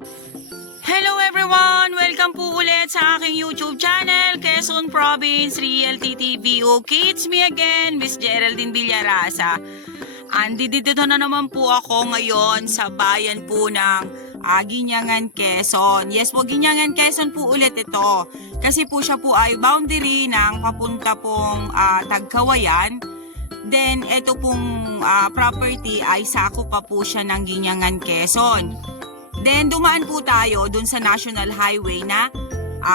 Hello everyone! Welcome po ulit sa aking YouTube channel, Quezon Province Realty TV. Okay, it's me again, Miss Geraldine Villarasa. Dito na naman po ako ngayon sa bayan po ng Guinyangan, Quezon. Yes po, Guinyangan, Quezon po ulit ito. Kasi po siya po ay boundary ng papunta pong Tagkawayan. Then, ito pong property ay sako pa po siya ng Guinyangan, Quezon. Then, dumaan po tayo dun sa National Highway na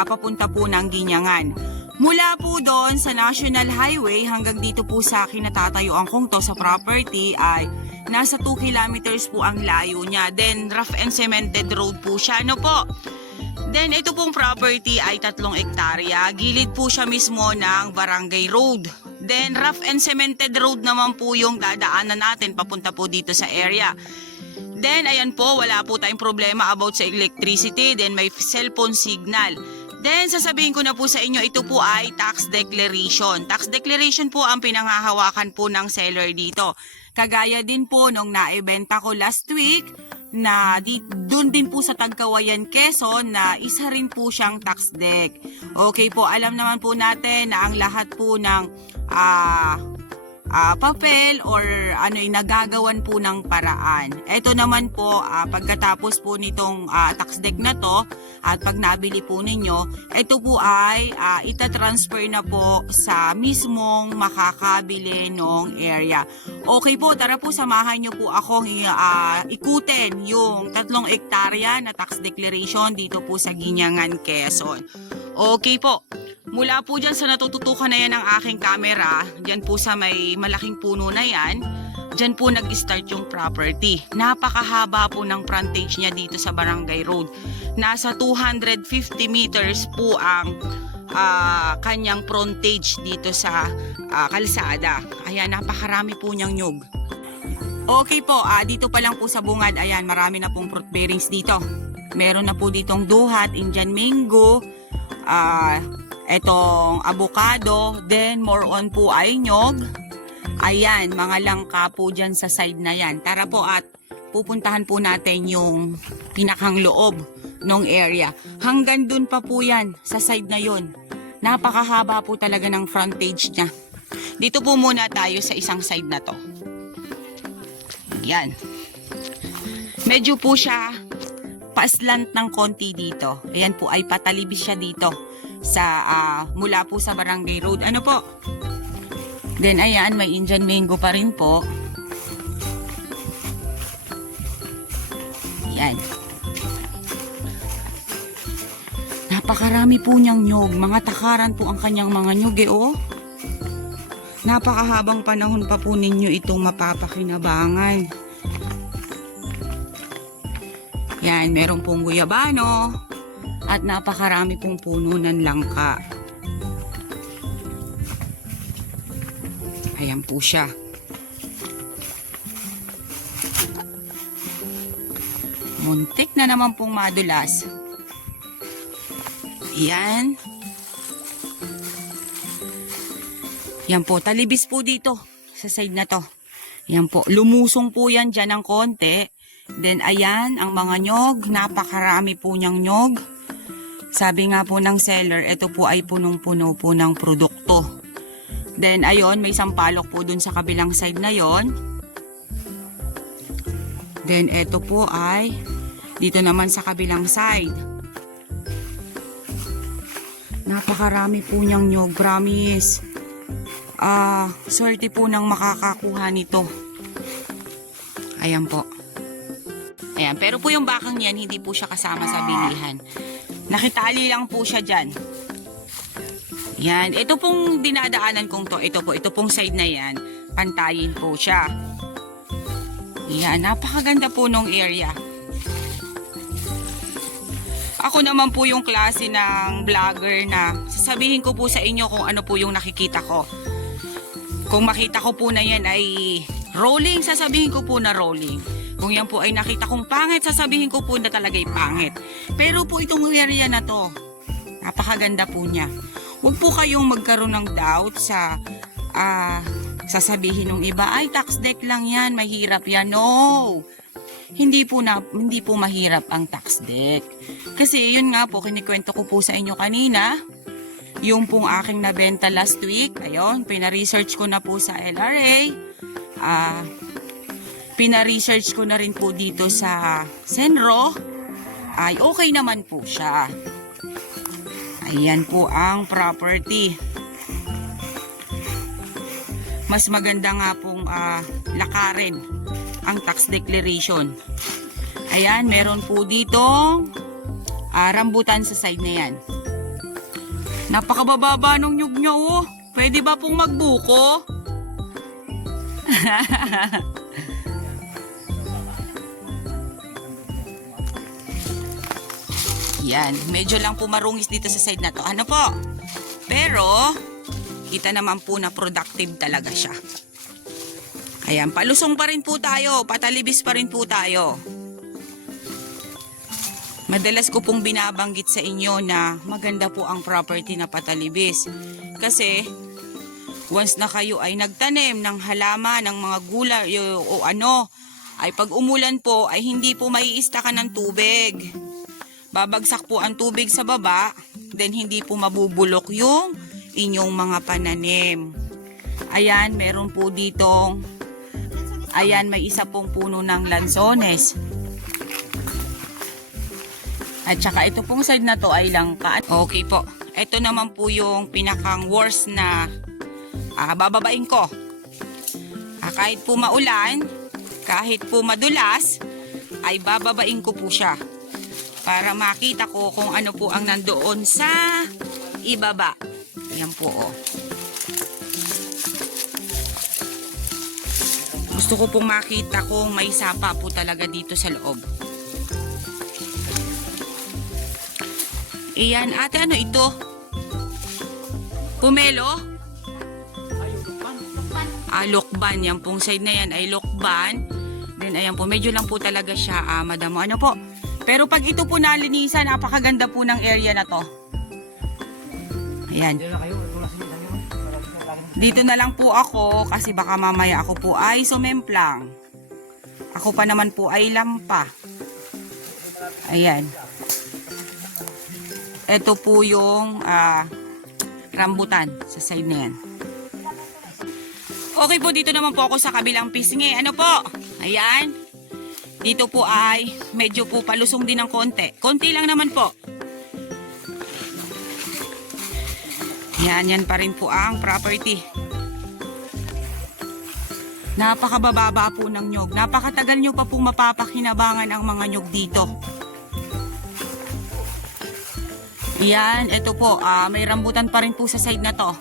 papunta po ng Guinyangan. Mula po doon sa National Highway hanggang dito po sa kinatatayuan kong to sa property ay nasa 2 kilometers po ang layo niya. Then, rough and cemented road po siya. Ano po? Then, ito pong property ay 3 ektarya. Gilid po siya mismo ng Barangay Road. Then, rough and cemented road naman po yung dadaanan natin papunta po dito sa area. Then, ayan po, wala po tayong problema about sa electricity. Then, may cellphone signal. Then, sasabihin ko na po sa inyo, ito po ay tax declaration. Tax declaration po ang pinanghahawakan po ng seller dito. Kagaya din po nung naibenta ko last week, na doon din po sa Tagkawayan, Quezon, na isa rin po siyang tax deck. Okay po, alam naman po natin na ang lahat po ng papel or nagagawan po ng paraan. Ito naman po, pagkatapos po nitong tax deck na to, at pag nabili po ninyo, ito po ay itatransfer na po sa mismong makakabili ng area. Okay po, tara po, samahan nyo po akong ikutin yung 3 ektarya na tax declaration dito po sa Guinyangan, Quezon. Okay po. Mula po dyan sa natututukan na yan ng aking camera, dyan po sa may malaking puno na yan, dyan po nag-start yung property. Napakahaba po ng frontage niya dito sa Barangay Road. Nasa 250 meters po ang kanyang frontage dito sa kalsada. Ayan, napakarami po niyang nyug. Okay po, dito pa lang po sa bungad, ayan, marami na pong fruit bearings dito. Meron na po ditong duhat, Indian mango, etong avocado, then more on po ay nyog. Ayan, mga langka po dyan sa side na yan. Tara po at pupuntahan po natin yung pinakang loob ng area. Hanggang dun pa po yan, sa side na yon. Napakahaba po talaga ng frontage niya. Dito po muna tayo sa isang side na to. Yan. Medyo po siya paslant ng konti dito. Ayan po, ay patalibis siya dito sa mula po sa Barangay Road. Ano po? Then ayan, may Indian mango pa rin po. Ayan. Napakarami po niyang nyog. Mga takaran po ang kanyang mga nyog oh. Napakahabang panahon pa po ninyo itong mapapakinabangan. Yan, meron pong guyabano. At napakarami pong puno ng langka. Ayan po siya. Muntik na naman pong madulas. Ayan. Yan po, talibis po dito sa side na to. Yan po, lumusong po yan dyan ng konti. Then ayan, ang mga nyog, napakarami po niyang nyog. Sabi nga po ng seller, ito po ay punong-puno po ng produkto. Then, ayon, may sampalok po dun sa kabilang side na yon. Then, ito po ay dito naman sa kabilang side. Napakarami po niyang nyog, promise. Swerte po nang makakakuha nito. Ayan po. Ayan, pero po yung bakang yan, hindi po siya kasama sa bilihan. Nakitali lang po siya dyan. Yan. Ito pong dinadaanan kong to. Ito pong side na yan. Pantayin po siya. Yan. Napakaganda po nung area. Ako naman po yung klase ng vlogger na sasabihin ko po sa inyo kung ano po yung nakikita ko. Kung makita ko po na yan ay rolling, sasabihin ko po na rolling. Kung yan po ay nakita kong pangit, sasabihin ko po na talaga'y pangit. Pero po itong area na to, napakaganda po niya. Huwag po kayong magkaroon ng doubt sa sasabihin ng iba, ay tax deck lang yan, mahirap yan. No! hindi po mahirap ang tax deck. Kasi yun nga po, kinikwento ko po sa inyo kanina, yung pong aking nabenta last week, ayun, pina-research ko na po sa LRA, pina-research ko na rin po dito sa Senro, ay okay naman po siya. Ayan po ang property. Mas maganda nga pong lakarin ang tax declaration. Ayan, meron po ditong rambutan sa side na yan. Napakabababa nung nyug niya, oh. Pwede ba pong magbuko? Yan, medyo lang po marungis dito sa side na to. Ano po? Pero, kita naman po na productive talaga siya. Ayan, palusong pa rin po tayo. Patalibis pa rin po tayo. Madalas ko pong binabanggit sa inyo na maganda po ang property na patalibis. Kasi, once na kayo ay nagtanim ng halaman, ng mga gulay o ano, ay pag umulan po, ay hindi po maiistakan ng tubig. Babagsak po ang tubig sa baba, then hindi po mabubulok yung inyong mga pananim. Ayan, meron po ditong, ayan, may isa pong puno ng lansones. At saka ito pong side na to ay langka. Okay po, ito naman po yung pinakang worst na bababain ko. Kahit po maulan, kahit po madulas, ay bababain ko po siya. Para makita ko kung ano po ang nandoon sa ibaba. Ayan po, oh. Gusto ko pong makita kung may sapa po talaga dito sa loob. Ayan, ate, ano ito? Pumelo? Lokban. Yan pong side na yan ay lokban. Then, ayan po, medyo lang po talaga siya, madamo. Ano po? Pero pag ito po nalinisan, napakaganda po ng area na to. Ayan. Dito na lang po ako kasi baka mamaya ako po ay sumemplang. Ako pa naman po ay lampa. Ayan. Ito po yung rambutan sa side na yan. Okay po, dito naman po ako sa kabilang pisngi. Ano po? Ayan. Dito po ay medyo po palusong din ng konti. Konti lang naman po. Yan pa rin po ang property. Napakabababa po ng nyog. Napakatagal nyo pa pong mapapakinabangan ang mga nyog dito. Yan, ito po. May rambutan pa rin po sa side na to.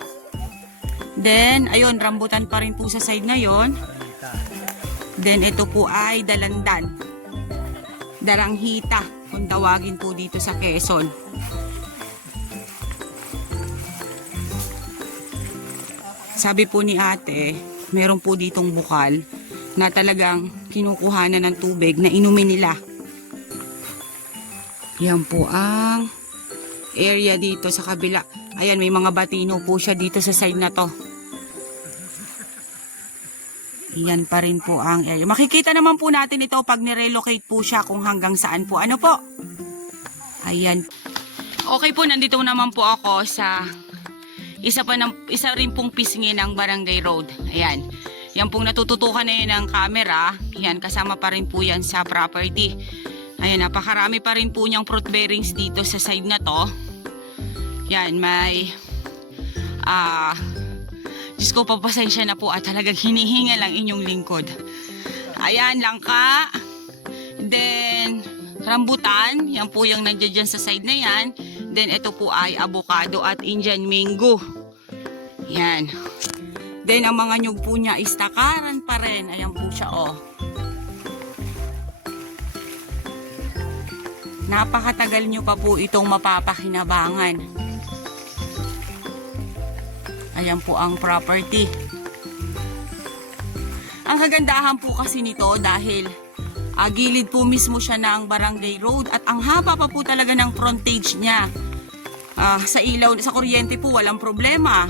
Then, ayun, rambutan pa rin po sa side na yon. Then, ito po ay dalandan. Daranghita, kung tawagin po dito sa Quezon. Sabi po ni ate, meron po ditong bukal na talagang kinukuhanan ng tubig na inumin nila. Yan po ang area dito sa kabila. Ayan, may mga batino po siya dito sa side na to. Yan pa rin po ang area. Makikita naman po natin ito pag nirelocate po siya kung hanggang saan po. Ano po? Ayan. Okay po, nandito naman po ako sa isa rin pong pisngi ng Barangay Road. Ayan. Yan pong natututukan na yun ng camera. Yan, kasama pa rin po yan sa property. Ayan, napakarami pa rin po niyang fruit bearings dito sa side na to. Yan, may Diyos ko, papasensya na po at talagang hinihinga lang inyong lingkod. Ayan, langka. Then, rambutan. Yan po yung nandiyan dyan sa side na yan. Then, ito po ay avocado at Indian mango. Yan. Then, ang mga nyug po niya is takaran pa rin. Ayan po siya, oh. Napakatagal nyo pa po itong mapapakinabangan. Ayan po ang property. Ang kagandahan po kasi nito dahil gilid po mismo siya ng Barangay Road at ang haba pa po talaga ng frontage niya. Sa ilaw, sa kuryente po walang problema.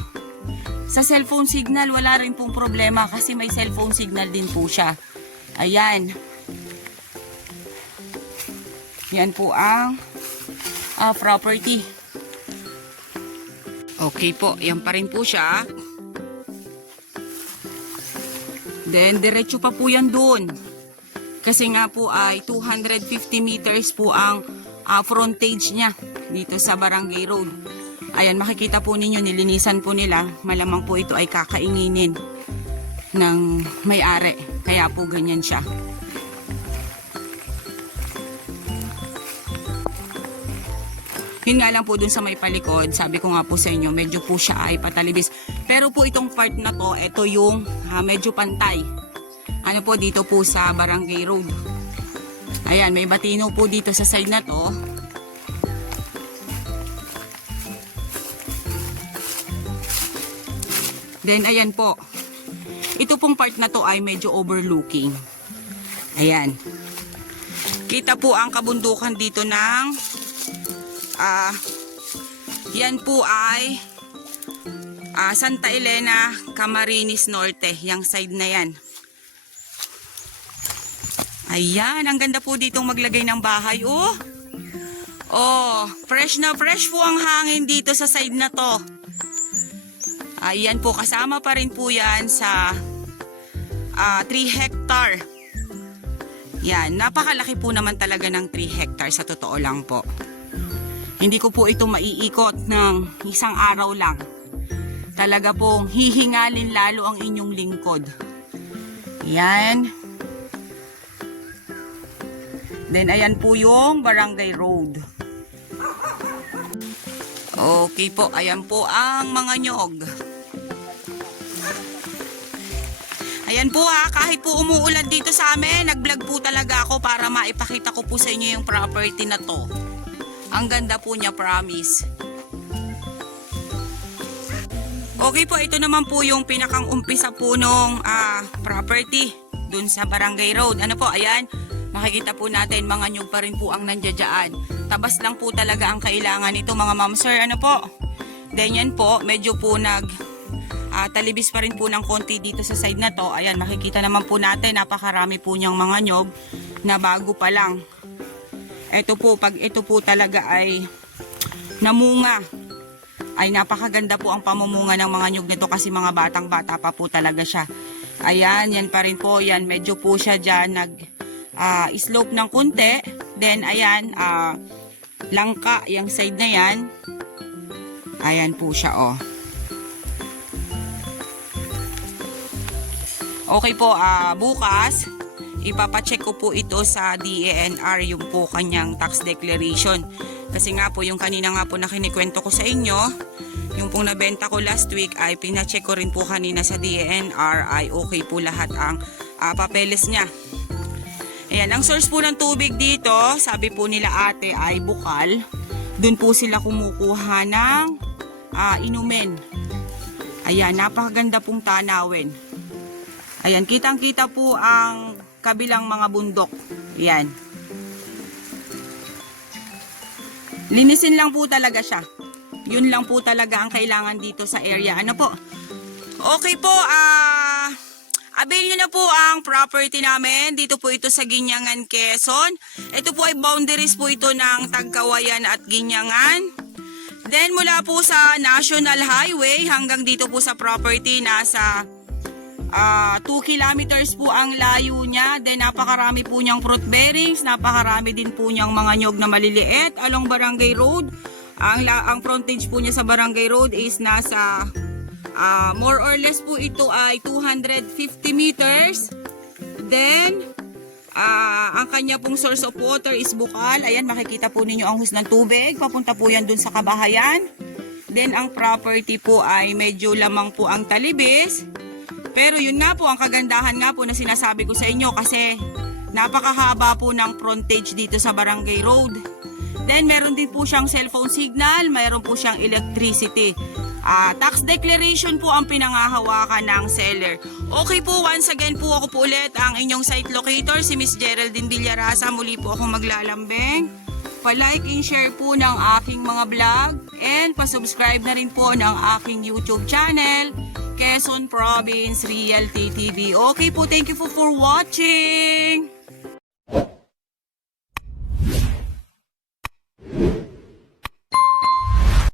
Sa cellphone signal wala rin pong problema kasi may cellphone signal din po siya. Ayan. Yan po ang property. Okay po, yan pa rin po siya. Then, diretso pa po yan doon. Kasi nga po ay 250 meters po ang frontage niya dito sa Barangay Road. Ayan, makikita po ninyo, nilinisan po nila. Malamang po ito ay kakainginin ng may-ari. Kaya po ganyan siya. Yun nga lang po dun sa may palikod, sabi ko nga po sa inyo, medyo po siya ay patalibis. Pero po itong part na to, ito yung medyo pantay. Ano po dito po sa Barangay Road. Ayan, may batino po dito sa side na to. Then ayan po. Ito pong part na to ay medyo overlooking. Ayan. Kita po ang kabundukan dito ng yan po ay Santa Elena, Camarines Norte, yung side na yan. Ayan, ang ganda po ditong maglagay ng bahay. Oh, fresh na fresh po ang hangin dito sa side na to. Ayan po, kasama pa rin po yan sa 3 hectare. Yan, napakalaki po naman talaga ng 3 hectare sa totoo lang po. Hindi ko po ito maiikot ng isang araw lang. Talaga pong hihingalin lalo ang inyong lingkod. Yan. Then ayan po yung Barangay Road. Okay po, ayan po ang mga nyog. Ayan po kahit po umuulan dito sa amin, nag-vlog po talaga ako para maipakita ko po sa inyo yung property na to. Ang ganda po niya, promise. Okay po, ito naman po yung pinakang umpisa po nung property dun sa Barangay Road. Ano po, ayan, makikita po natin mga nyug pa rin po ang nandiyadyaan. Tabas lang po talaga ang kailangan nito mga ma'am sir. Ano po? Then yan po, medyo po talibis pa rin po ng konti dito sa side na to. Ayan, makikita naman po natin, napakarami po niyang mga nyog na bago pa lang. Ito po, pag ito po talaga ay namunga, ay napakaganda po ang pamumunga ng mga nyug nito kasi mga batang bata pa po talaga siya. Ayan, yan pa rin po, yan, medyo po siya dyan slope ng kunti. Then ayan, langka, yung side na yan. Ayan po siya, oh. Okay po, bukas ipapacheck ko po ito sa DENR yung po kanyang tax declaration. Kasi nga po yung kanina nga po na kinikwento ko sa inyo, yung pong nabenta ko last week ay pinacheck ko rin po kanina sa DENR ay okay po lahat ang papeles niya. Ayan, ang source po ng tubig dito, sabi po nila ate ay bukal. Doon po sila kumukuha ng inumin. Ayan, napakaganda pong tanawin. Ayan, kitang-kita po ang kabilang mga bundok. Ayan. Linisin lang po talaga siya. Yun lang po talaga ang kailangan dito sa area. Ano po? Okay po, avail nyo na po ang property namin. Dito po ito sa Ginyangan, Quezon. Ito po ay boundaries po ito ng Tagkawayan at Ginyangan. Then mula po sa National Highway hanggang dito po sa property nasa 2 kilometers po ang layo niya. Then napakarami po niyang fruit bearings, napakarami din po niyang mga nyog na maliliit along Barangay Road. Ang frontage po niya sa Barangay Road is nasa more or less po ito ay 250 meters. Then ang kanya pong source of water is bukal. Ayan, makikita po ninyo ang hose ng tubig. Papunta po yan dun sa kabahayan. Then ang property po ay medyo lamang po ang talibis. Pero yun nga po, ang kagandahan nga po na sinasabi ko sa inyo kasi napakahaba po ng frontage dito sa Barangay Road. Then meron din po siyang cellphone signal, mayroon po siyang electricity. Tax declaration po ang pinangahawakan ng seller. Okay po, once again po ako po ulit ang inyong site locator, si Miss Geraldine Villarasa. Muli po ako maglalambing. Pa-like and share po ng aking mga vlog and pa-subscribe na rin po ng aking YouTube channel, Quezon Province Realty TV. Okay po, thank you for watching!